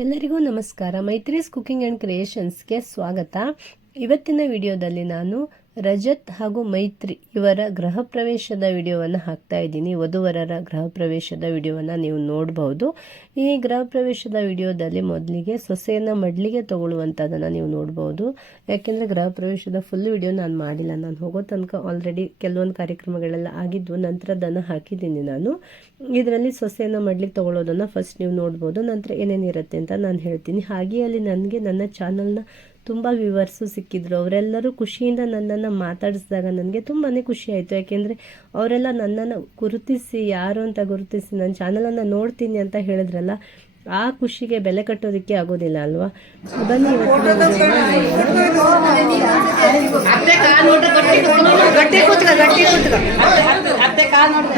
ಎಲ್ಲರಿಗೂ ನಮಸ್ಕಾರ. Maitri's cooking and ಕ್ರಿಯೇಷನ್ಸ್ಗೆ ಸ್ವಾಗತ. ಇವತ್ತಿನ ವಿಡಿಯೋದಲ್ಲಿ ನಾನು ರಜತ್ ಹಾಗೂ ಮೈತ್ರಿ ಇವರ ಗೃಹ ಪ್ರವೇಶದ ವಿಡಿಯೋವನ್ನು ಹಾಕ್ತಾ ಇದ್ದೀನಿ. ವಧುವರರ ಗೃಹ ಪ್ರವೇಶದ ವಿಡಿಯೋವನ್ನು ನೀವು ನೋಡಬಹುದು ಈ ಗೃಹ ಪ್ರವೇಶದ ವಿಡಿಯೋದಲ್ಲಿ ಮೊದಲಿಗೆ ಸೊಸೆಯನ್ನು ಮಡ್ಲಿಗೆ ತಗೊಳ್ಳುವಂಥದ್ದನ್ನು ನೀವು ನೋಡ್ಬೋದು. ಯಾಕೆಂದರೆ ಗೃಹ ಪ್ರವೇಶದ ಫುಲ್ ವಿಡಿಯೋ ನಾನು ಮಾಡಿಲ್ಲ. ನಾನು ಹೋಗೋ ತನಕ ಆಲ್ರೆಡಿ ಕೆಲವೊಂದು ಕಾರ್ಯಕ್ರಮಗಳೆಲ್ಲ ಆಗಿದ್ವು ನಂತರದನ್ನು ಹಾಕಿದ್ದೀನಿ ನಾನು. ಇದರಲ್ಲಿ ಸೊಸೆಯನ್ನು ಮಡ್ಲಿಗೆ ತಗೊಳ್ಳೋದನ್ನು ಫಸ್ಟ್ ನೀವು ನೋಡ್ಬೋದು. ನಂತರ ಏನೇನಿರುತ್ತೆ ಅಂತ ನಾನು ಹೇಳ್ತೀನಿ. ಹಾಗೆ ಅಲ್ಲಿ ನನಗೆ ನನ್ನ ಚಾನಲ್ನ ತುಂಬ ವಿವರ್ಸು ಸಿಕ್ಕಿದ್ರು. ಅವರೆಲ್ಲರೂ ಖುಷಿಯಿಂದ ನನ್ನನ್ನು ಮಾತಾಡಿಸಿದಾಗ ನನಗೆ ತುಂಬಾ ಖುಷಿ ಆಯಿತು. ಯಾಕೆಂದರೆ ಅವರೆಲ್ಲ ನನ್ನನ್ನು ಗುರುತಿಸಿ ಯಾರು ಅಂತ ಗುರುತಿಸಿ ನನ್ನ ಚಾನಲನ್ನು ನೋಡ್ತೀನಿ ಅಂತ ಹೇಳಿದ್ರಲ್ಲ ಆ ಖುಷಿಗೆ ಬೆಲೆ ಕಟ್ಟೋದಕ್ಕೆ ಆಗೋದಿಲ್ಲ ಅಲ್ವಾ? ಬನ್ನಿ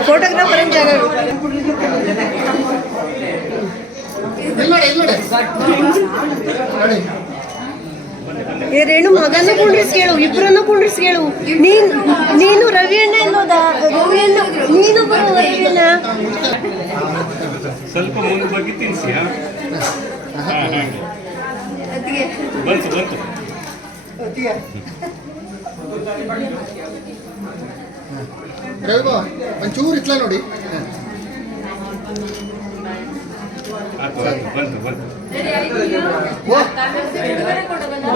ಫೋಟೋಗ್ರಾಫರ್ ಏ ರೇಣು ಮಗನ ಕುಂಡ್ರಿಸ್ ಕೇಳು ಇಬ್ಬರನ್ನ ಕುಂಡ್ರಿಸ್ ಕೇಳು. ನೀನ್ ನೀನು ರವಿಯಣ್ಣ ಅನ್ನೋದ ರವಿಯಣ್ಣ ನೀನು ಬರುವ ರವಿಯಣ್ಣ? ಸ್ವಲ್ಪ ಮುಂದೆ ಬಗ್ಗೆ ತಿನ್ಸಿಯಾ ಬಂತು ಬಂತು. ಒಂಚೂರು ಇತ್ಲ ನೋಡಿ. ಬಂತು ಬಂತು.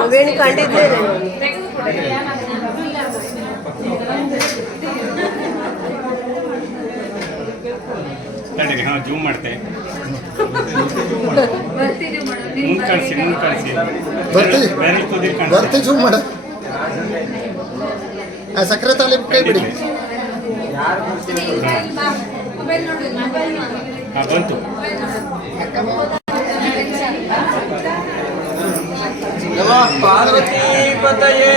ರವಿಯಣ್ಣ ಕಂಡಿದ್ದೇನೆ ತಡೀರಿ ಹಾಂ ಜೂಮ್ ಮಾಡ್ತೆ. ಮುಂದೆ ಕಳಿಸಿ ಮುಂದೆ ಕಳಿಸಿ ಬರ್ತೀವಿ. ಬೇರೆ ಕುದಿರ್ ಕಾಣಿಸಿ. ಬರ್ತಿ ಜೂಮ್ ಮಾಡ. ಆ ಸಕ್ಕರೆ ತಾಲಿ ಕೈ ಬಿಡಿ. ಹಾಂ ಬಂತು. పార్వతీపతయే.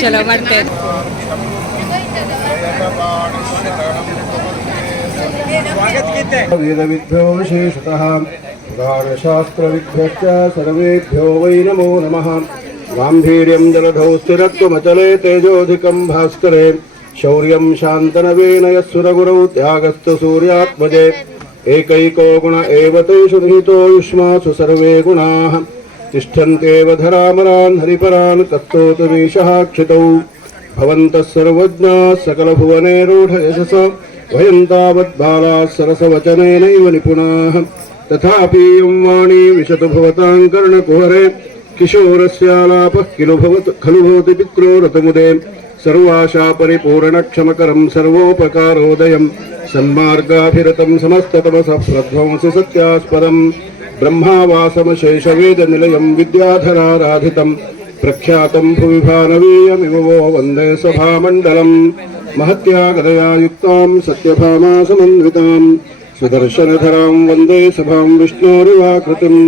ಚಲೋ ಮಾಡ್ತೇವೆ वेदविद्भ्यो विशेषतः पुराणशास्त्रविद्भ्यश्च सर्वेभ्यो वै नमो नमः गाम्भीर्यं जलधौ स्थिरत्वमचले तेजोऽधिकं भास्करे शौर्यं शान्तनवेन यस्सुरगुरौ त्यागस्तु सूर्यात्मजे एकैको गुण एव तेषु निहितो युष्मासु सर्वे गुणाः तिष्ठन्त्येवधरामरान् हरिपरान् कत्तोतमीशः क्षितौ भवन्तः सर्वज्ञाः सकलभुवने रूढयशस वयम् तावद्बालाः सरसवचनेनैव निपुणाः। वाणी विशतु भवताम् कर्णकुहरे। किशोरस्यालापः किलु भवत् खलु भवति पित्रो रतमुदे। सर्वाशा परिपूरणक्षमकरम् सर्वोपकारोदयम्। सन्मार्गाभिरतम् समस्ततमसः प्रध्वंसि सत्यास्पदम्। ब्रह्मावासमशेषवेदनिलयं विद्याधराराधितं प्रख्यातं भुवि भानवीयमिव वो वन्दे सभामण्डलम् महत्या गदया युक्तां सत्यभामा समन्वितां सुदर्शनधरां वन्दे सभां विष्णोरिवाकृतिम्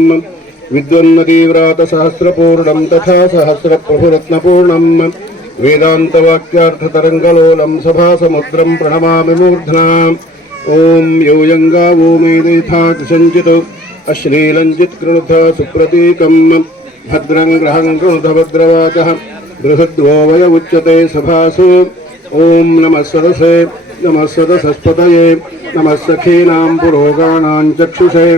विद्वन्नदीव्रातसहस्रपूर्णं तथा सहस्रप्रभुरत्नपूर्णम् वेदान्तवाक्यार्थतरङ्गलोलं सभासमुद्रं प्रणमामि मूर्ध्ना ॐ योऽयङ्गावो मेदयथा कृशञ्चित् अश्लीलञ्चित् कृणुथ सुप्रतीकम् भद्रं ग्रहं कृणुथ भद्रवाचः बृहद्वो वय उच्यते सभासु। ॐ नमः सदसे, नमः सदसस्पतये, नमः सखीनां पुरोगाणां चक्षुषे।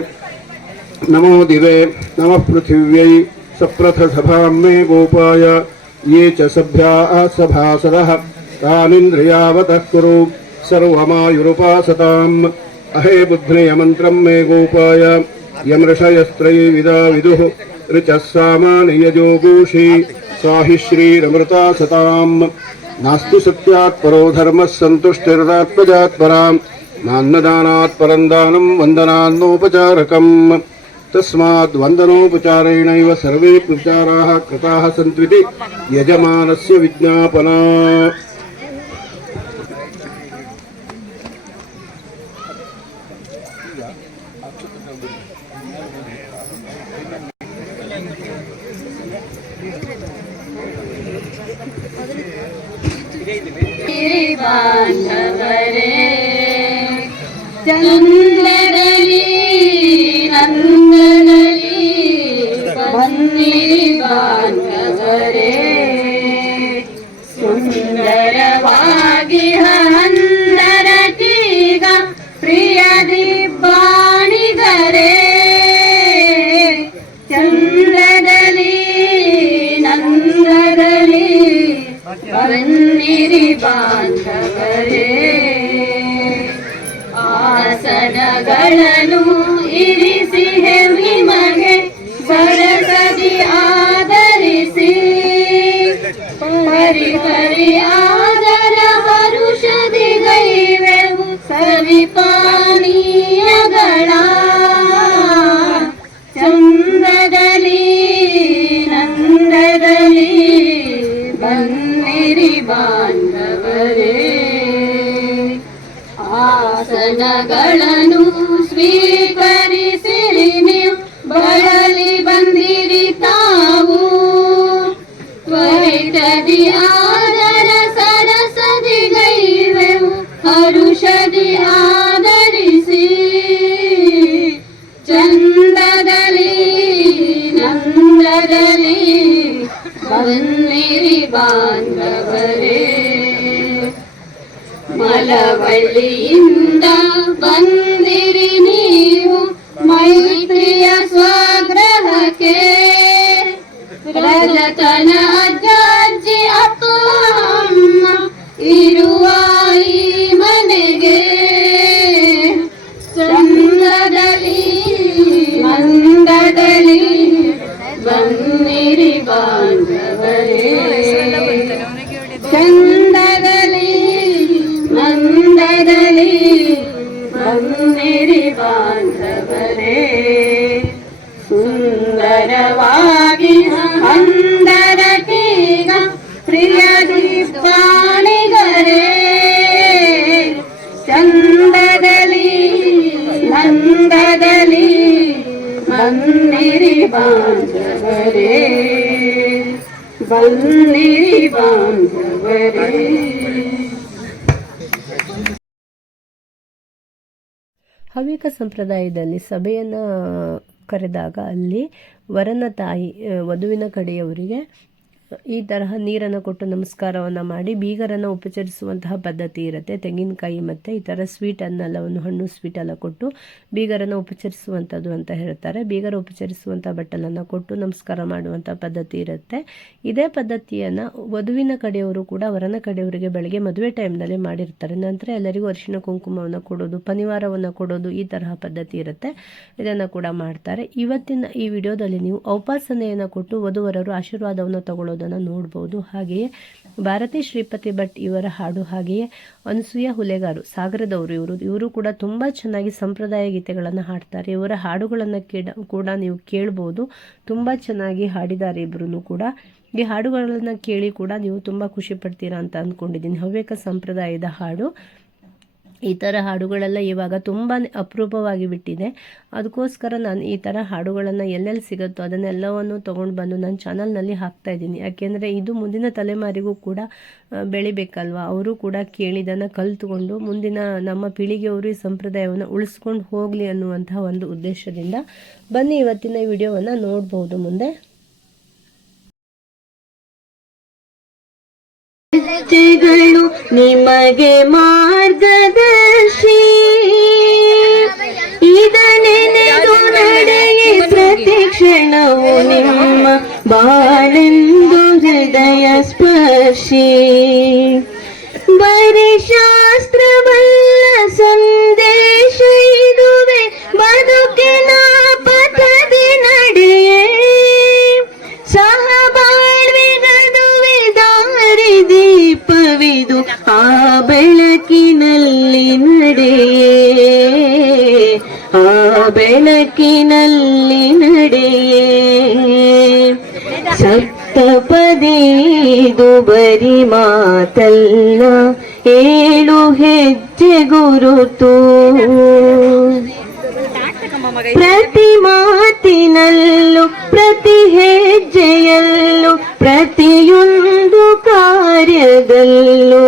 नमो दिवे, नमः पृथिव्यै, सप्रथसभां मे गोपाय। ये च सभ्याः सभासदः तानिन्द्रियावतः कुरु। सर्वमायुरुपासताम्। अहे बुद्ध्नेयमन्त्रं मे गोपाय। यमृषयस्त्रयीविदा विदुः ऋचः सामानियजोगूषी सा हि श्रीरमृता सताम् नास्ति सत्यात् परो धर्मः सन्तुष्टिर्दात्मजात् पराम् नान्नदानात् परं दानं वन्दनान्नोपचारकम् तस्माद् वन्दनोपचारेणैव सर्वे प्रचाराः कृताः सन्त्विति यजमानस्य विज्ञापना இந்த ಬನ್ನಿರಿ ಬಾಂಧವರೇ, ಆಸನಗಳನ್ನು ಸ್ವೀಕರಿಸಿರಿ ನೀವು, ಬಳಲಿ ಬಂದಿರಿ ತಾವು. ತ್ವರಿತದಿ ಆದರ ಸರಸದಿ ಗೈವೆವು ಹರುಷದಿ ಆಧರಿಸಿ. ಚಂದದಲ್ಲಿ, ನಂದದಲ್ಲಿ ಬನ್ನಿರಿ ಬಾಂಧವರೇ ಮಲವಳ್ಳಿಯಿಂದ ಬಂದಿರಿ ನೀವು ಹವ್ಯಕ ಸಂಪ್ರದಾಯದಲ್ಲಿ ಸಭೆಯನ್ನು ಕರೆದಾಗ ಅಲ್ಲಿ ವರನ ತಾಯಿ ವಧುವಿನ ಕಡೆಯವರಿಗೆ ಈ ತರಹ ನೀರನ್ನು ಕೊಟ್ಟು ನಮಸ್ಕಾರವನ್ನು ಮಾಡಿ, ಬೀಗರನ್ನು ಉಪಚರಿಸುವಂತಹ ಪದ್ಧತಿ ಇರುತ್ತೆ. ತೆಂಗಿನಕಾಯಿ ಮತ್ತು ಈ ಥರ ಸ್ವೀಟ್ ಅನ್ನೆಲ್ಲವನ್ನು ಹಣ್ಣು ಸ್ವೀಟ್ ಎಲ್ಲ ಕೊಟ್ಟು ಬೀಗರನ್ನು ಉಪಚರಿಸುವಂಥದ್ದು ಅಂತ ಹೇಳ್ತಾರೆ. ಬೀಗರ ಉಪಚರಿಸುವಂಥ ಬಟ್ಟಲನ್ನು ಕೊಟ್ಟು ನಮಸ್ಕಾರ ಮಾಡುವಂಥ ಪದ್ಧತಿ ಇರುತ್ತೆ. ಇದೇ ಪದ್ಧತಿಯನ್ನು ವಧುವಿನ ಕಡೆಯವರು ಕೂಡ ವರನ ಕಡೆಯವರಿಗೆ ಬೆಳಗ್ಗೆ ಮದುವೆ ಟೈಮ್ನಲ್ಲಿ ಮಾಡಿರ್ತಾರೆ. ನಂತರ ಎಲ್ಲರಿಗೂ ಅರಿಶಿನ ಕುಂಕುಮವನ್ನು ಕೊಡೋದು, ಪನಿವಾರವನ್ನು ಕೊಡೋದು ಈ ತರಹ ಪದ್ಧತಿ ಇರುತ್ತೆ. ಇದನ್ನು ಕೂಡ ಮಾಡ್ತಾರೆ. ಇವತ್ತಿನ ಈ ವಿಡಿಯೋದಲ್ಲಿ ನೀವು ಔಪಾಸನೆಯನ್ನು ಕೊಟ್ಟು ವಧುವರರು ಆಶೀರ್ವಾದವನ್ನು ತಗೊಳ್ಳೋದನ್ನು ನೋಡ್ಬೋದು. ಹಾಗೆಯೇ ಭಾರತಿ ಶ್ರೀಪತಿ ಭಟ್ ಇವರ ಹಾಡು ಹಾಗೆಯೇ ಅನಸೂಯ ಹುಲೆಗಾರು, ಸಾಗರದವರು ಇವರು ಇವರು ಕೂಡ ತುಂಬ ಚೆನ್ನಾಗಿ ಸಂಪ್ರದಾಯ ಗೀತೆಗಳನ್ನು ಹಾಡ್ತಾರೆ. ಇವರ ಹಾಡುಗಳನ್ನು ಕೇಡ, ಕೂಡ ನೀವು ಕೇಳ್ಬೋದು. ತುಂಬ ಚೆನ್ನಾಗಿ ಹಾಡಿದ್ದಾರೆ ಇಬ್ಬರೂ ಕೂಡ. ಈ ಹಾಡುಗಳನ್ನು ಕೇಳಿ ಕೂಡ ನೀವು ತುಂಬ ಖುಷಿ ಪಡ್ತೀರಾ ಅಂತ ಅಂದ್ಕೊಂಡಿದ್ದೀನಿ ಹವ್ಯಕ ಸಂಪ್ರದಾಯದ ಹಾಡು. ಈ ಥರ ಹಾಡುಗಳೆಲ್ಲ ಇವಾಗ ತುಂಬಾ ಅಪರೂಪವಾಗಿ ಬಿಟ್ಟಿದೆ. ಅದಕ್ಕೋಸ್ಕರ ನಾನು ಈ ಥರ ಹಾಡುಗಳನ್ನು ಎಲ್ಲೆಲ್ಲಿ ಸಿಗುತ್ತೋ ಅದನ್ನೆಲ್ಲವನ್ನು ತೊಗೊಂಡು ಬಂದು ನನ್ನ ಚಾನಲ್ನಲ್ಲಿ ಹಾಕ್ತಾ ಇದ್ದೀನಿ. ಯಾಕೆಂದರೆ ಇದು ಮುಂದಿನ ತಲೆಮಾರಿಗೂ ಕೂಡ ಬೆಳಿಬೇಕಲ್ವ? ಅವರು ಕೂಡ ಕೇಳಿದನ್ನು ಕಲ್ತುಕೊಂಡು ಮುಂದಿನ ನಮ್ಮ ಪೀಳಿಗೆಯವರು ಈ ಸಂಪ್ರದಾಯವನ್ನು ಉಳಿಸ್ಕೊಂಡು ಹೋಗಲಿ ಅನ್ನುವಂತಹ ಒಂದು ಉದ್ದೇಶದಿಂದ ಬನ್ನಿ ಇವತ್ತಿನ ವಿಡಿಯೋವನ್ನು ನೋಡ್ಬೋದು ಮುಂದೆ. ನಿಮಗೆ ಮಾರ್ಗದರ್ಶಿ ಏಳು ಪ್ರತಿ ಮಾತಿನಲ್ಲೂ, ಪ್ರತಿ ಹೆಜ್ಜೆಯಲ್ಲೂ, ಪ್ರತಿಯೊಂದು ಕಾರ್ಯದಲ್ಲೂ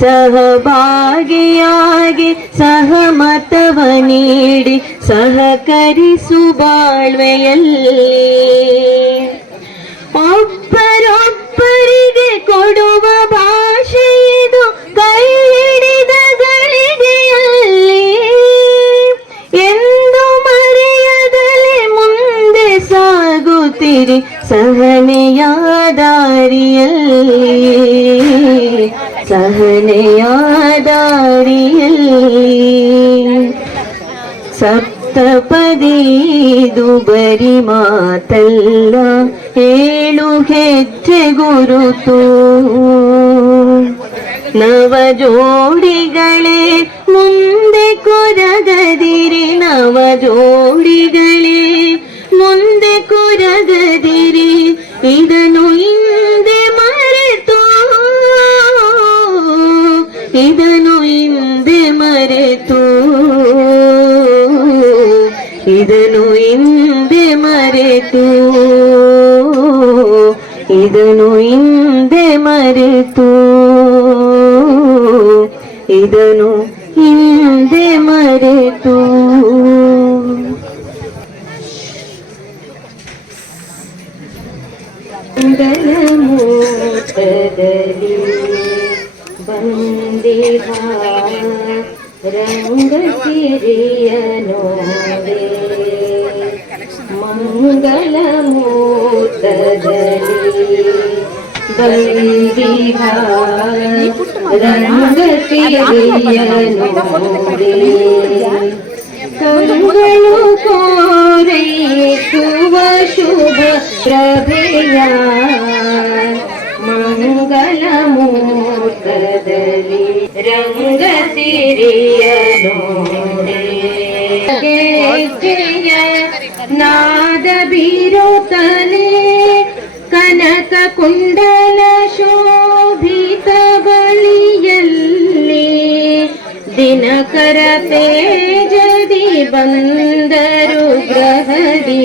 ಸಹಭಾಗಿಯಾಗಿ, ಸಹಮತವ ನೀಡಿ, ಸಹಕರಿಸು ಬಾಳ್ವೆಯಲ್ಲಿ. ಒಬ್ಬರೊಬ್ಬರಿಗೆ ಕೊಡುವ ಭಾಷೆ ಸಾಗುತ್ತಿರಿ ಸಹನೆಯ ದಾರಿಯಲ್ಲಿ ಸಹನೆಯ ದಾರಿಯಲ್ಲಿ ಸಪ್ತಪದೀದು ಬರಿ ಮಾತಲ್ಲ ಏಳು ಹೆಜ್ಜೆ ಗುರುತು ನವ ಜೋಡಿಗಳೇ ಮುಂದೆ ಕೊರಗದಿರಿ ನವ ಜೋಡಿಗಳೇ ಮುಂದೆ ಕೊರಗದಿರಿ ಇದನ್ನು ಹಿಂದೆ ಮರೆತು ಇದನ್ನು ಹಿಂದೆ ಮರೆತು ಇದನ್ನು ಹಿಂದೆ ಮರೆತು ಇದನ್ನು ಹಿಂದೆ ಮರೆತು ಇದನ್ನು ಹಿಂದೆ ಮರೆತು രംഗത്തിരിയനോടെ മംഗളമൂത്തലി രംഗത്തിരിയനോടെ കണ്ണുകളു കോരേ ശുഭ ശുഭ പ്രഭയാ ನೋಡೆ ಕಂಗಳು ಕೋರೈಸುವ ಶುಭ ಪ್ರಭೆಯ ಮಂಗಲ ಮೂರ್ತದಲ್ಲಿ ರಂಗ ಸಿರಿಯ ನೋಡೆ ಗೆಜ್ಜೆಯ ನಾದ ಬೀರುತ್ತಲೇ ಕನಕ ಕುಂಡಲ ಶೋಭಿತ ಬಳಿಯಲ್ಲಿ ದಿನಕರ ತೇಜದಿ ಬಂದರು ಗ್ರಹದಿ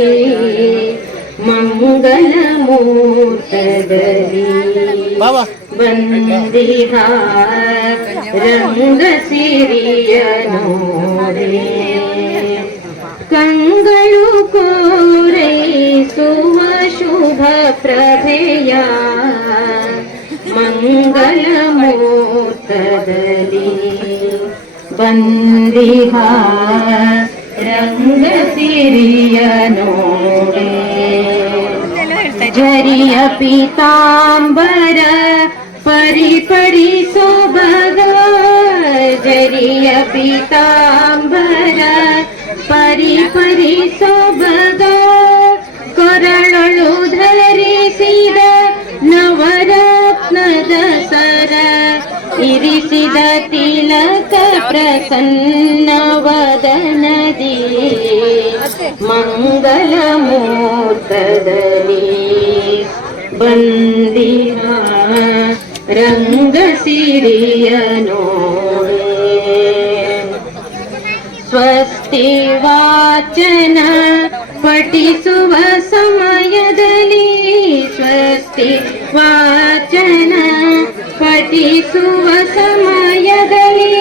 मंगलमूर्तगली बंदिहा रंग सिरियनोरे कंगलु कोरे सुव शुभ प्रभया मंगलमूर्तगली बंदिहा रंग सिरियनोरे जरिय पीताम्बर ताम्बर परि परिसोभ ज अपि ताम्बर परि परिशोभ कोरळु धरि सिर नवरत्न इरिसिद तिलक प्रसन्नवदनदी मङ्गलमू कदली रङ्गसिरियनो स्वस्ति वाचन पठिसुव समयदलि स्वस्ति वाचन पठिसुव समयदली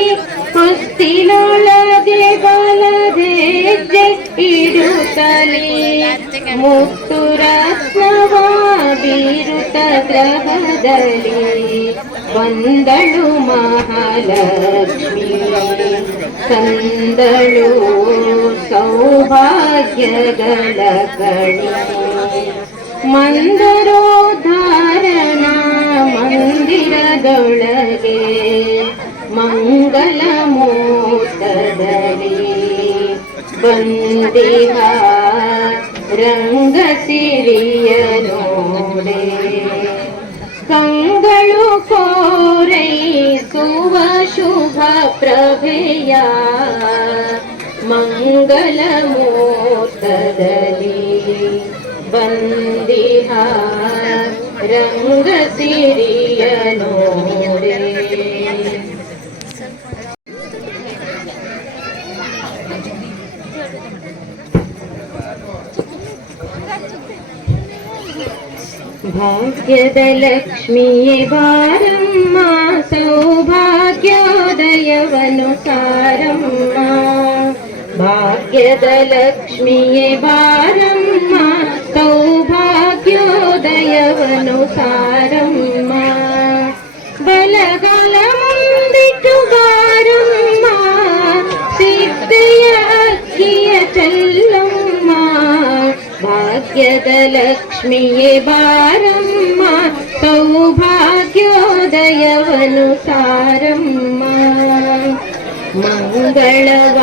ಇಡುತ್ತಲೇ ಮುತ್ತು ರತ್ನವ ಬೀರುತ್ತ ಗ್ರಹದಲ್ಲಿ ಬಂದಳು ಮಹಾಲಕ್ಷ್ಮಿ ಸಂದಳು ಸೌಭಾಗ್ಯಗಳ ಕಣಿ ಮಂದರೋದ್ಧಾರಣ ಮಂದಿರದೊಳಗೆ ಮಂಗಲ ಮೂರ್ತದಲ್ಲಿ ಬಂದಿಹ ರಂಗ ಸಿರಿಯ ನೋಡೆ ಕಂಗಳು ಕೋರೈಸುವ ಶುಭ ಪ್ರಭೆಯ ಮಂಗಲ ಮೂರ್ತದಲ್ಲಿ ಬಂದಿಹ ರಂಗ ಸಿರಿಯ भाग्यदलक्ष्मी वारं मा सौभाग्योदयवनुसारं मा भाग्यदलक्ष्मी वारं मा सौभाग्योदयवनुसारम् ಭಾಗ್ಯದ ಲಕ್ಷ್ಮಿಯೇ ಬಾರಮ್ಮ ಸೌಭಾಗ್ಯೋದಯವನು ಸಾರಮ್ಮ ಮಂಗಳವಾದ್ಯವು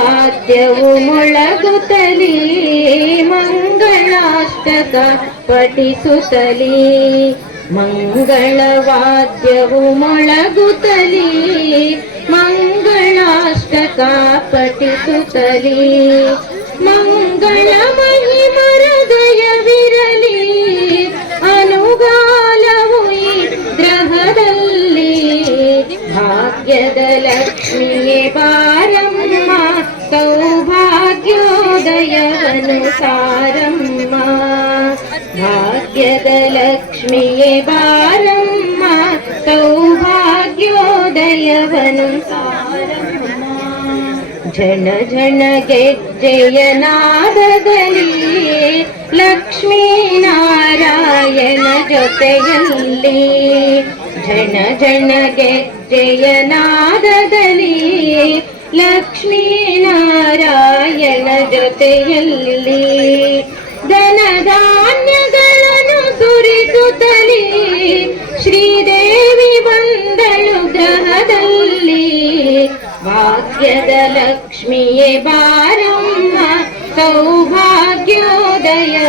ಮೊಳಗುತ್ತಲೇ ಮಂಗಳಾಷ್ಟಕ ಪಠಿಸುತ್ತಲೇ ಮಂಗಳವಾದ್ಯವು ಮೊಳಗುತ್ತಲೇ ಮಂಗಳಾಷ್ಟಕ ಪಠಿಸುತ್ತಲೇ ಮಂಗಳ ಮಹಿಮರದಯವಿರಲಿ ಅನುಗಾಲವು ಈ ಗ್ರಹದಲ್ಲಿ ಭಾಗ್ಯದ ಲಕ್ಷ್ಮಿಯೇ ಬಾರಮ್ಮ ಸೌಭಾಗ್ಯೋದಯವನು ಸಾರಮ್ಮ ಭಾಗ್ಯದ ಲಕ್ಷ್ಮಿಯೇ ಬಾರಮ್ಮ ಸೌಭಾಗ್ಯೋದಯವನು ಸಾರಮ್ಮ ಜನ ಜನ ಗೆಜ್ಜೆಯ ನಾದದಲ್ಲಿ ಲಕ್ಷ್ಮೀನಾರಾಯಣ ಜೊತೆಯಲ್ಲಿ ಜನ ಜನ ಗೆಜ್ಜೆಯ ನಾದದಲ್ಲಿ ಲಕ್ಷ್ಮೀನಾರಾಯಣ ಜೊತೆಯಲ್ಲಿ ಧನಧಾನ್ಯಗಳನ್ನು ಸುರಿಸುತ್ತಲೇ ಶ್ರೀದೇವಿ ಬಂದಳು ಗ್ರಹದಲ್ಲಿ. ಭಾಗ್ಯದ ಲಕ್ಷ್ಮಿಯೇ ಬಾರಮ್ಮ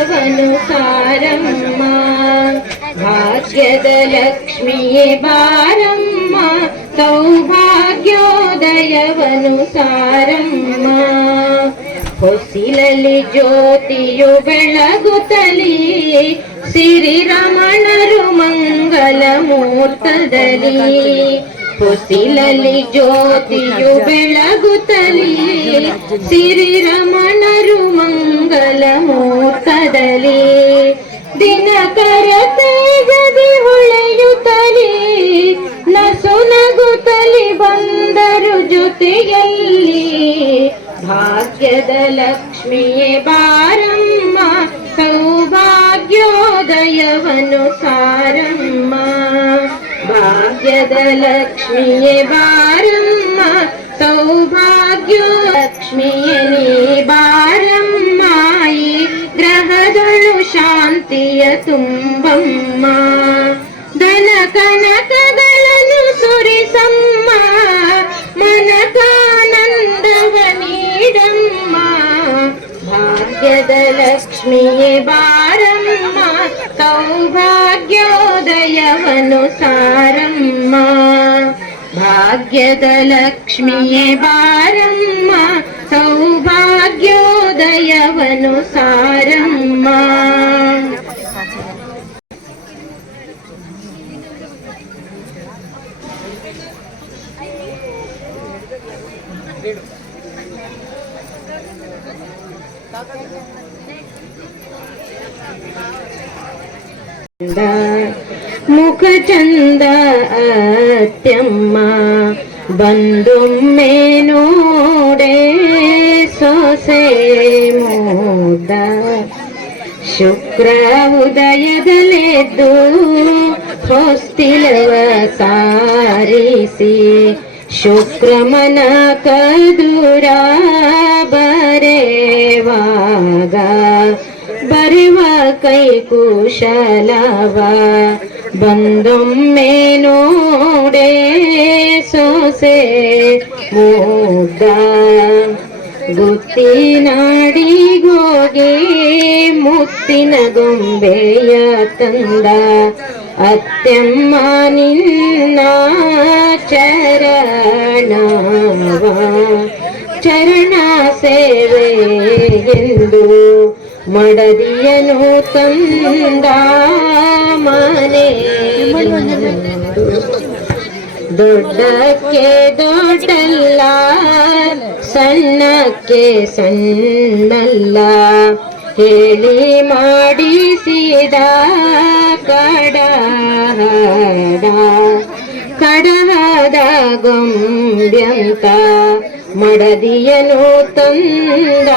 ಸೌಭಾಗ್ಯೋದಯವನು ಸಾರಮ್ಮ ಭಾಗ್ಯದ ಲಕ್ಷ್ಮಿಯೇ ಬಾರಮ್ಮ ಸೌಭಾಗ್ಯೋದಯವನು ಸಾರಮ್ಮ ಹೊಸಿಲಲ್ಲಿ ಜ್ಯೋತಿಯು ಬೆಳಗುತ್ತಲೇ ಸಿರಿರಮಣರು ಮಂಗಲ ಮೂರ್ತದಲ್ಲಿ ಹೊಸಿಲಲ್ಲಿ ಜ್ಯೋತಿಯು ಬೆಳಗುತ್ತಲೇ ಸಿರಿರಮಣರು ಮಂಗಲ ಮೂರ್ತದಲ್ಲಿ ದಿನಕರ ತೇಜದಿ ಹೊಳೆಯುತ್ತಲೇ ನಸು ನಗುತ್ತಲಿ ಬಂದರು ಜೊತೆಯಲ್ಲಿ. ಭಾಗ್ಯದ ಲಕ್ಷ್ಮಿಯೇ ಬಾರಮ್ಮ ಸೌಭಾಗ್ಯೋದಯವನು ಸಾರಮ್ಮ. ಭಾಗ್ಯದ ಲಕ್ಷ್ಮಿಯೇ ಬಾರಮ್ಮ, ಸೌಭಾಗ್ಯ ಲಕ್ಷ್ಮಿಯೇ తుంబమ్మ ధన కనకగలను సురిసమ్మ మనకానందవ నీడమ్మ భాగ్యద లక్ష్మియే బారమ్మ సౌభాగ్యోదయవను సారమ్మ. భాగ్యద లక్ష్మియే బారమ్మ సౌభాగ్యోదయవను సారమ్మ. ಮುಖ ಚಂದ ಅತ್ಯಮ್ಮ ಬಂದೊಮ್ಮೆ ನೋಡೆ ಸೊಸೆ ಮೋದ. ಶುಕ್ರ ಉದಯದಲೆದ್ದು ಹೊಸ್ತಿಲವ ಸಾರಿಸಿ ಶುಕ್ರಮನ ಕದುರ ಬರೆವಾಗ, ಬರೆವ ಕೈ ಕುಶಲವ ಬಂದೊಮ್ಮೆ ನೋಡೆ ಸೊಸೆ ಮುಗ್ಧ ಗುತ್ತಿನಾಡಿಗೋಗಿ ಮುತ್ತಿನ ಗೊಂಬೆಯ ತಂದ ಅತ್ಯಮ್ಮ ನಿನ್ನ ಚರಣವ. ಚರಣ ಎಂದು ಮಡದಿಯನು ತಂದ ಮನೆ. ದೊಡ್ಡಕ್ಕೆ ದೊಡ್ಡಲ್ಲ ಸಣ್ಣಕ್ಕೆ ಸಣ್ಣಲ್ಲ. ಹೇಳಿ ಮಾಡಿಸಿದ ಕಡ ಕಡಹದ ಗೊಂಬ್ಯಂತ. ಮಡದಿಯನು ತಂದ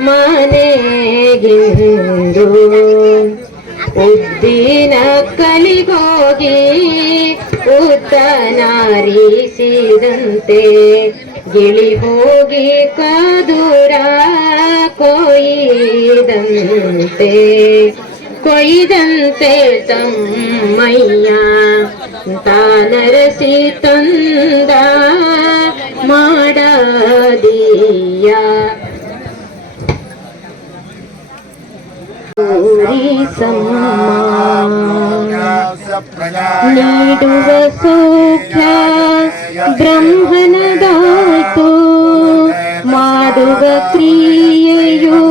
ಮನೆಗಿಂದು ಉದ್ದಿನ ಕಲಿಗೋಗಿ ಉತ್ತನಾರಿಸಿದಂತೆ ಗಿಳಿ ಹೋಗಿ ಕದುರ ಕೊಯ್ದಂತೆ. ಕೊಯ್ದಂತೆ ತಮ್ಮಯ್ಯ ತಾನರಸಿ ತಂದ ಮಾಡದೀಯ ನೀಡುವ ಸೌಖ್ಯ ಬ್ರಹ್ಮನದಾಯ್ತು ಮಾಡುವ ಕ್ರಿಯೆಯು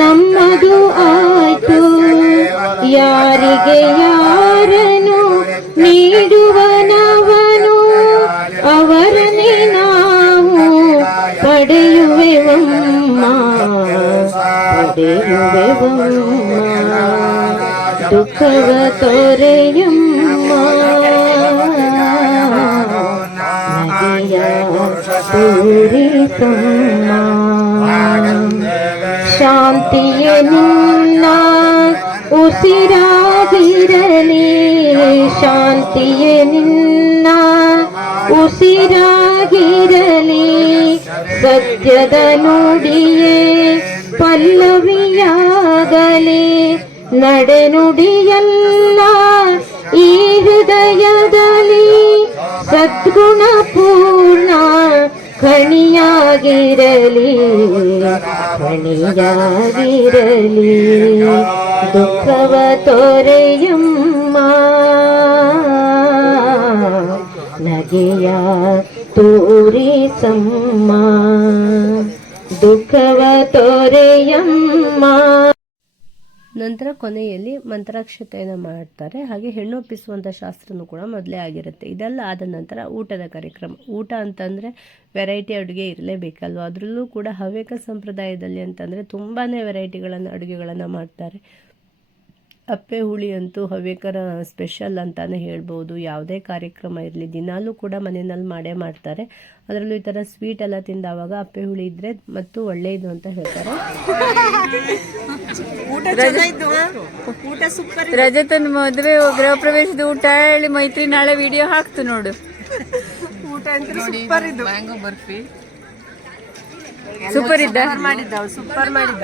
ನಮ್ಮದು ಆಯ್ತು ಯಾರಿಗೆ ಯಾರನು ನೀಡುವನವನು ദുഃഖവത്തോരയും ശാന്തിയെ നിന്ന ശാന്തിയെ നിന്ന ഉസിരാകിരലേ സത്യത ಪಲ್ಲವಿಯಾಗಲಿ ನಡೆನುಡಿಯಲ್ಲ ಈ ಹೃದಯದಲ್ಲಿ ಸದ್ಗುಣ ಪೂರ್ಣ ಕಣಿಯಾಗಿರಲಿ ಕಣಿಯಾಗಿರಲಿ. ದುಃಖವ ತೊರೆಯಮ್ಮ ನಗೆಯ ತೋರಿಸಮ್ಮ. ದುಃಖವ ತೋರೆಯಮ್ಮ. ನಂತರ ಕೊನೆಯಲ್ಲಿ ಮಂತ್ರಾಕ್ಷತೆಯನ್ನು ಮಾಡ್ತಾರೆ. ಹಾಗೆ ಹೆಣ್ಣು ಒಪ್ಪಿಸುವಂಥ ಶಾಸ್ತ್ರನೂ ಕೂಡ ಮೊದಲೇ ಆಗಿರುತ್ತೆ. ಇದೆಲ್ಲ ಆದ ನಂತರ ಊಟದ ಕಾರ್ಯಕ್ರಮ. ಊಟ ಅಂತಂದರೆ ವೆರೈಟಿ ಅಡುಗೆ ಇರಲೇಬೇಕಲ್ವ? ಅದರಲ್ಲೂ ಕೂಡ ಹವ್ಯಕ ಸಂಪ್ರದಾಯದಲ್ಲಿ ಅಂತಂದರೆ ತುಂಬಾ ವೆರೈಟಿಗಳನ್ನು ಅಡುಗೆಗಳನ್ನು ಮಾಡ್ತಾರೆ. ಅಪ್ಪೆ ಹುಳಿ ಅಂತೂ ಹವ್ಯಕರ ಸ್ಪೆಷಲ್ ಅಂತಾನೆ ಹೇಳ್ಬೋದು. ಯಾವುದೇ ಕಾರ್ಯಕ್ರಮ ಇರಲಿ ದಿನಾಲೂ ಕೂಡ ಮನೆಯಲ್ಲಿ ಮಾಡೇ ಮಾಡ್ತಾರೆ. ಅದರಲ್ಲೂ ಈ ಥರ ಸ್ವೀಟ್ ಎಲ್ಲ ತಿಂದಾವಾಗ ಅಪ್ಪೆ ಹುಳಿ ಇದ್ದರೆ ಮತ್ತು ಒಳ್ಳೆಯದು ಅಂತ ಹೇಳ್ತಾರೆ. ರಜತನ್ ಮದುವೆ ಗೃಹ ಪ್ರವೇಶದ ಊಟ ಹೇಳಿ ಮೈತ್ರಿ ನಾಳೆ ವಿಡಿಯೋ ಹಾಕ್ತು ನೋಡು. ಸೂಪರ್ ಇದ್ದ? ಮಾಡಿದ್ದ ಸೂಪರ್ ಮಾಡಿದ್ದ.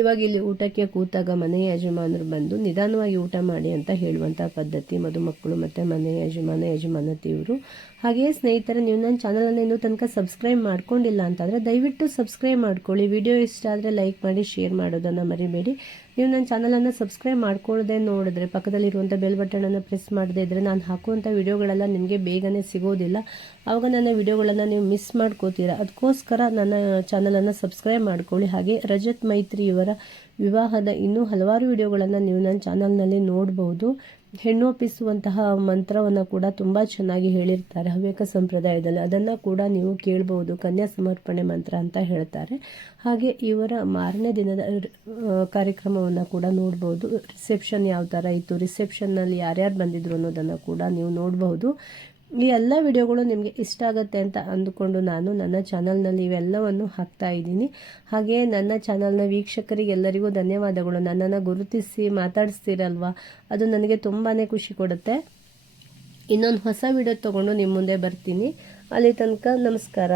ಇವಾಗ ಇಲ್ಲಿ ಊಟಕ್ಕೆ ಕೂತಾಗ ಮನೆಯ ಯಜಮಾನರು ಬಂದು ನಿಧಾನವಾಗಿ ಊಟ ಮಾಡಿ ಅಂತ ಹೇಳುವಂಥ ಪದ್ಧತಿ ಮದುಮಕ್ಕಳು ಮತ್ತು ಮನೆಯ ಯಜಮಾನ, ಯಜಮಾನತಿಯವರು. ಹಾಗೆಯೇ ಸ್ನೇಹಿತರೆ, ನೀವು ನನ್ನ ಚಾನಲನ್ನು ಇನ್ನೂ ತನಕ ಸಬ್ಸ್ಕ್ರೈಬ್ ಮಾಡ್ಕೊಂಡಿಲ್ಲ ಅಂತಂದರೆ ದಯವಿಟ್ಟು ಸಬ್ಸ್ಕ್ರೈಬ್ ಮಾಡ್ಕೊಳ್ಳಿ. ವಿಡಿಯೋ ಇಷ್ಟ ಆದರೆ ಲೈಕ್ ಮಾಡಿ ಶೇರ್ ಮಾಡೋದನ್ನು ಮರಿಬೇಡಿ. ನೀವು ನನ್ನ ಚಾನಲನ್ನು ಸಬ್ಸ್ಕ್ರೈಬ್ ಮಾಡ್ಕೊಳ್ಳದೆ ನೋಡಿದ್ರೆ ಪಕ್ಕದಲ್ಲಿರುವಂಥ ಬೆಲ್ ಬಟನನ್ನು ಪ್ರೆಸ್ ಮಾಡದೇ ಇದ್ದರೆ ನಾನು ಹಾಕುವಂಥ ವಿಡಿಯೋಗಳೆಲ್ಲ ನಿಮಗೆ ಬೇಗನೆ ಸಿಗೋದಿಲ್ಲ. ಆವಾಗ ನನ್ನ ವಿಡಿಯೋಗಳನ್ನು ನೀವು ಮಿಸ್ ಮಾಡ್ಕೋತೀರಾ. ಅದಕ್ಕೋಸ್ಕರ ನನ್ನ ಚಾನಲನ್ನು ಸಬ್ಸ್ಕ್ರೈಬ್ ಮಾಡ್ಕೊಳ್ಳಿ. ಹಾಗೆ ರಜತ್ ಮೈತ್ರಿ ಇವರ ವಿವಾಹದ ಇನ್ನೂ ಹಲವಾರು ವಿಡಿಯೋಗಳನ್ನು ನೀವು ನನ್ನ ಚಾನಲ್ನಲ್ಲಿ ನೋಡ್ಬೋದು. ಹೆಣ್ಣು ಒಪ್ಪಿಸುವಂತಹ ಮಂತ್ರವನ್ನು ಕೂಡ ತುಂಬ ಚೆನ್ನಾಗಿ ಹೇಳಿರ್ತಾರೆ ಹವ್ಯಕ ಸಂಪ್ರದಾಯದಲ್ಲಿ. ಅದನ್ನು ಕೂಡ ನೀವು ಕೇಳಬಹುದು. ಕನ್ಯಾ ಸಮರ್ಪಣೆ ಮಂತ್ರ ಅಂತ ಹೇಳ್ತಾರೆ. ಹಾಗೆ ಇವರ ಮಾರನೇ ದಿನದ ಕಾರ್ಯಕ್ರಮವನ್ನು ಕೂಡ ನೋಡ್ಬೋದು ರಿಸೆಪ್ಷನ್ ಯಾವ ಥರ ಇತ್ತು? ರಿಸೆಪ್ಷನ್ನಲ್ಲಿ ಯಾರ್ಯಾರು ಬಂದಿದ್ರು ಅನ್ನೋದನ್ನು ಕೂಡ ನೀವು ನೋಡಬಹುದು. ಈ ಎಲ್ಲ ವಿಡಿಯೋಗಳು ನಿಮಗೆ ಇಷ್ಟ ಆಗುತ್ತೆ ಅಂತ ಅಂದುಕೊಂಡು ನಾನು ನನ್ನ ಚಾನಲ್ನಲ್ಲಿ ಇವೆಲ್ಲವನ್ನು ಹಾಕ್ತಾ ಇದ್ದೀನಿ. ಹಾಗೆಯೇ ನನ್ನ ಚಾನಲ್ನ ವೀಕ್ಷಕರಿಗೆಲ್ಲರಿಗೂ ಧನ್ಯವಾದಗಳು. ನನ್ನನ್ನು ಗುರುತಿಸಿ ಮಾತಾಡಿಸ್ತೀರಲ್ವ? ಅದು ನನಗೆ ತುಂಬಾ ಖುಷಿ ಕೊಡುತ್ತೆ. ಇನ್ನೊಂದು ಹೊಸ ವಿಡಿಯೋ ತೊಗೊಂಡು ನಿಮ್ಮ ಮುಂದೆ ಬರ್ತೀನಿ. ಅಲ್ಲಿ ತನಕ ನಮಸ್ಕಾರ.